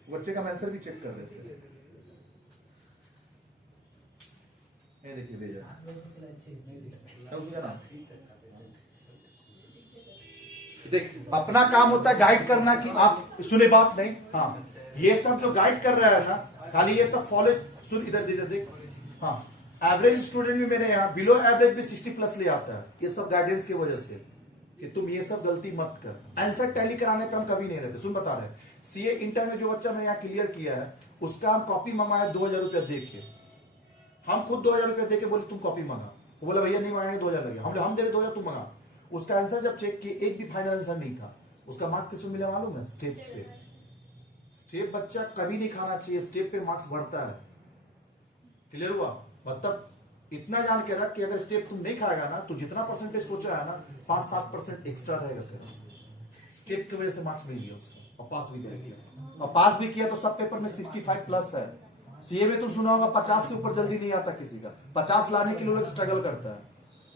बच्चे का आंसर भी चेक कर लेते हैं। ये देखिए भेजा ना। देख, अपना काम होता है गाइड करना कि आप सुने बात नहीं। हाँ, ये सब जो गाइड कर रहा है ना, खाली ये सब फॉलो सुन, इधर इधर देख। हाँ, एवरेज स्टूडेंट भी मेरे यहाँ बिलो एवरेज भी 60 प्लस ले आता है, ये सब गाइडेंस की वजह से कि तुम ये सब गलती मत कर। आंसर टैली कराने पे हम कभी नहीं रहते। सुन बता रहे, सीए इंटर में जो बच्चा ने यहाँ क्लियर किया है, उसका हम कॉपी मंगाया 2000 रुपया दे के, हम खुद 2000 रुपया दे के बोले तुम कॉपी मंगा, वो बोला भैया नहीं मंगाएंगे, 2000 लगे। हम बोले हम दे रहे 2000 तुम मंगा। उसका आंसर जब चेक किए, एक भी फाइनल आंसर नहीं था। उसका मार्क्स किस में मिला मालूम है? स्टेप पे। स्टेप बच्चा कभी नहीं खाना चाहिए, स्टेप पे मार्क्स बढ़ता है। क्लियर हुआ? मतलब इतना जान के रख कि अगर स्टेप तुम नहीं खाएगा ना, तो जितना परसेंटेज सोचा है ना, 5-7% एक्स्ट्रा रहेगा तेरा। स्टेप की वजह से मार्क्स मिल गया उसका, और पास भी कर गया। और पास भी किया तो सब पेपर में 65 प्लस है। सीए में तुम सुना होगा 50 से ऊपर जल्दी नहीं आता किसी का, 50 लाने के लिए लोग स्ट्रगल करता है।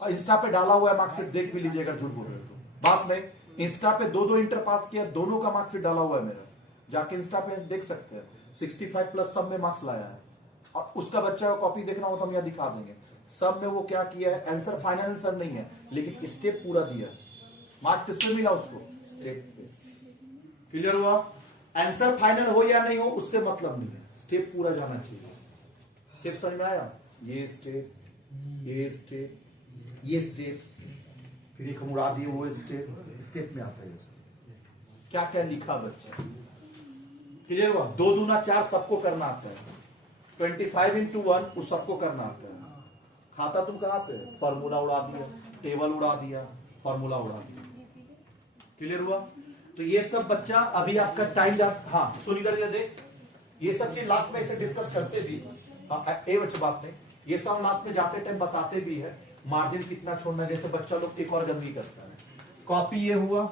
और इंस्टा पे डाला हुआ है मार्क्सिट, देख भी लीजिएगा, झूठ बोल रहे तो बात नहीं। इंस्टा पे 2 इंटर पास किया, दोनों का मार्क्सिट डाला हुआ है मेरा, जाके इंस्टा पे देख सकते हैं। 65 प्लस सब में मार्क्स लाया है। और उसका बच्चा का कॉपी देखना हो तो हम यहाँ दिखा देंगे, सब में वो क्या किया है। आंसर फाइनल आंसर नहीं है, लेकिन स्टेप पूरा दिया है। मार्क्स किस पे मिला उसको? स्टेप पे। क्लियर हुआ? आंसर फाइनल हो या नहीं हो उससे मतलब नहीं है, स्टेप पूरा जाना चाहिए। स्टेप समझ में आया? ये स्टेप, ये स्टेप, ये स्टेप, फिर एक हम उड़ा दिए वो स्टेप। स्टेप में आता है क्या क्या लिखा बच्चा, क्लियर हुआ? 2 दूना 4 सबको करना आता है, 25 into 1 वो सबको करना आता है। खाता तुम कहां पे? फॉर्मूला उड़ा दिया, टेबल उड़ा दिया, फॉर्मूला उड़ा दिया, क्लियर हुआ? तो ये सब बच्चा अभी आपका टाइम जा, हाँ सुन इधर देख, ये सब चीज लास्ट में इसे डिस्कस करते भी, ये बच्चा बात नहीं, ये सब लास्ट में जाते टाइम बताते भी है मार्जिन कितना छोड़ना। जैसे बच्चा लोग एक और गंदी करता है, कॉपी ये हुआ,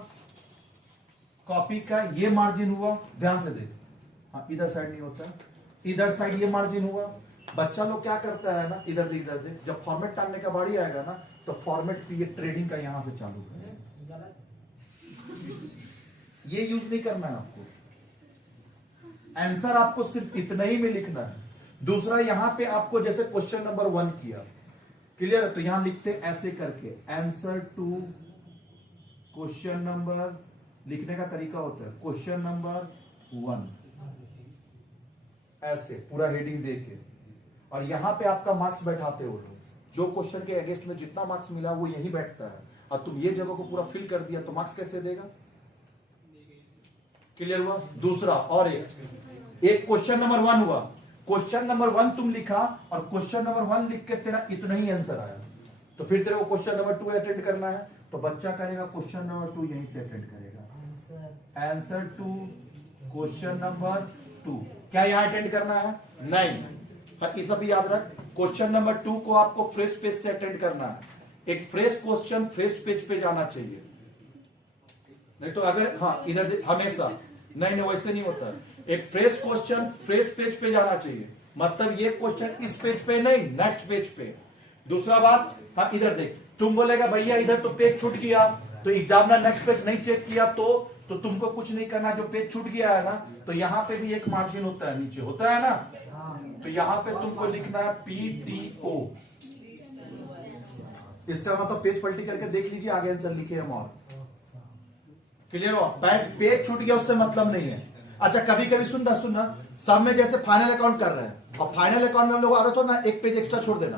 कॉपी का ये मार्जिन हुआ, ध्यान से देख, हाँ इधर साइड नहीं होता, इधर साइड ये मार्जिन हुआ। बच्चा लोग क्या करता है ना, इधर देख इधर देख, जब फॉर्मेट डालने का बारी आएगा ना तो फॉर्मेट ये ट्रेडिंग का यहां से चालू करेगा। ये यूज नहीं करना है आपको, आंसर आपको सिर्फ इतना ही में लिखना है। दूसरा यहां पे आपको जैसे क्वेश्चन नंबर 1 किया, क्लियर है? तो यहां लिखते ऐसे करके आंसर टू क्वेश्चन नंबर, लिखने का तरीका होता है क्वेश्चन नंबर 1, ऐसे पूरा हेडिंग दे के, और यहां पे आपका मार्क्स बैठाते हो लोग, जो क्वेश्चन के अगेंस्ट में जितना मार्क्स मिला वो यही बैठता है, और तुम ये जगह को पूरा फिल कर दिया तो मार्क्स कैसे देगा? क्लियर हुआ? दूसरा और एक क्वेश्चन नंबर 1 हुआ, क्वेश्चन नंबर 1 तुम लिखा और क्वेश्चन नंबर 1 लिख के तेरा इतना ही आंसर आया, तो फिर तेरे को क्वेश्चन नंबर 2 अटेंड करना है, तो बच्चा करेगा क्वेश्चन नंबर 2 यहीं से अटेंड करेगा, आंसर टू क्वेश्चन नंबर 2। क्या यहां अटेंड करना है? नहीं। ये सब याद रख, क्वेश्चन नंबर 2 को आपको फ्रेश पेज से अटेंड करना है। एक फ्रेश क्वेश्चन फ्रेश पेज पे जाना चाहिए, नहीं तो अगर हाँ इधर हमेशा नहीं वैसे नहीं होता है। एक फ्रेश क्वेश्चन फ्रेश पेज पे जाना चाहिए, मतलब ये क्वेश्चन इस पेज पे नहीं, नेक्स्ट पेज पे। दूसरा बात, हाँ इधर देख, तुम बोलेगा भैया इधर तो पेज छूट गया, तो एग्जामिनर नेक्स्ट पेज नहीं चेक किया तो तुमको कुछ नहीं करना, जो पेज छूट गया है ना, तो यहाँ पे भी एक मार्जिन होता है, नीचे होता है ना, तो यहाँ पे तुमको लिखना है PTO। इसका मतलब पेज पलटी करके देख लीजिए, आगे आंसर लिखे हम और क्लियर हो? पेज छूट गया उससे मतलब नहीं है। अच्छा कभी कभी सुनना सब में जैसे फाइनल अकाउंट कर रहे हैं, और फाइनल अकाउंट में हम लोग आदत हो ना एक पेज एक्स्ट्रा छोड़ देना,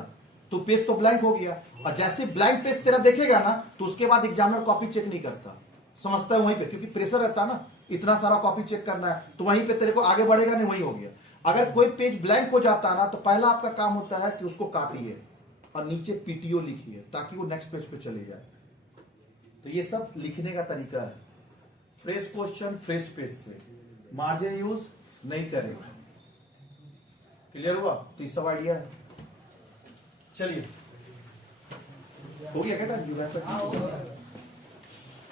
तो पेज तो ब्लैंक हो गया, और जैसे ब्लैंक पेज तेरा देखेगा ना तो उसके बाद एग्जामिनर कॉपी चेक नहीं करता, समझता है वहीं पे, क्योंकि प्रेशर रहता है ना, इतना सारा कॉपी चेक करना है, तो वहीं पे तेरे को आगे बढ़ेगा नहीं, वही हो गया। अगर कोई पेज ब्लैंक हो जाता है ना तो पहला आपका काम होता है कि उसको काटिए और नीचे PTO लिखिए, ताकि वो नेक्स्ट पेज पे चले जाए। तो ये सब लिखने का तरीका है, फ्रेश क्वेश्चन फ्रेश पेज से, मार्जिन यूज नहीं करेगा। क्लियर हुआ? तो ये सब आइडिया है। चलिए हो गया क्या?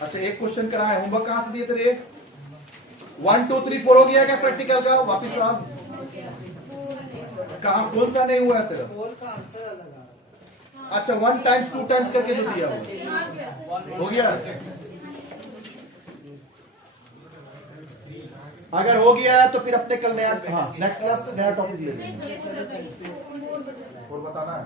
अच्छा एक क्वेश्चन करा है, होमवर्क कहां से दिए तेरे? 1 2 3 4 हो गया क्या प्रैक्टिकल का? वापिस आ, कहा कौन सा नहीं हुआ है तेरा? 4 का आंसर अलग आ रहा है। अच्छा 1 टाइम्स 2 टाइम्स करके जो दिया हो गया। अगर हो गया है तो फिर अपने कल नया, हाँ नेक्स्ट क्लास में नया टॉपिक दिया और बताना है।